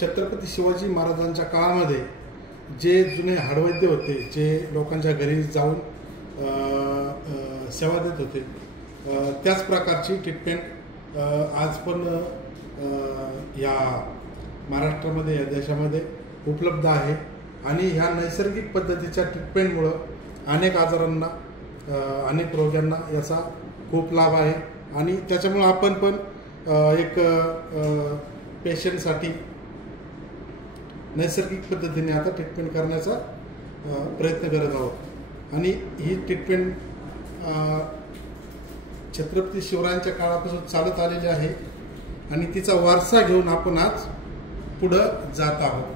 छत्रपती शिवाजी महाराजांच्या काळामध्ये जे जुने हाडवैद्य होते, जे लोकांच्या घरी जाऊन सेवा देत होते, त्याच प्रकारची ट्रीटमेंट आज पण या महाराष्ट्रामध्ये, या देशामध्ये उपलब्ध आहे. आणि ह्या नैसर्गिक पद्धतीच्या ट्रीटमेंटमुळं अनेक आजारांना, अनेक रोगांना याचा खूप लाभ आहे. आणि त्याच्यामुळं आपण पण एक पेशंटसाठी नैसर्गिक पद्धतीने आता ट्रीटमेंट करण्याचा प्रयत्न करत आहोत. आणि ही ट्रीटमेंट छत्रपती शिवरायांच्या काळापासून चालत आलेली आहे आणि तिचा वारसा घेऊन आपण आज पुढं जात आहोत.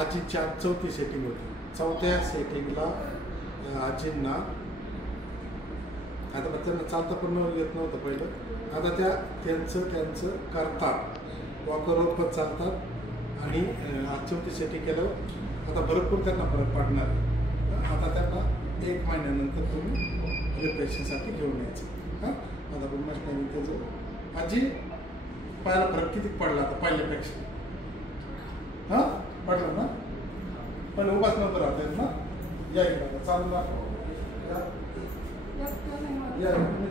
आजीची आज 4थी सेटिंग होती. 4थ्या सेटिंगला आजींना आता त्यांना चालता पण येत नव्हतं पहिलं. आता त्यांचं करतात, वॉकरवर पण चालतात. आणि आज 4थी सेटिंग केल्यावर आता भरपूर त्यांना फरक पडणार. आता त्यांना 1 महिन्यानंतर तुम्ही रिप्रेशनसाठी घेऊन यायचं. आता पुन्हा त्याचं आजी पाहायला फरक किती पडला आता पहिल्यापेक्षा? पडला ना? पण उभाच नव्हतं राहत ना. या इकडं चालू ना, या तुम्ही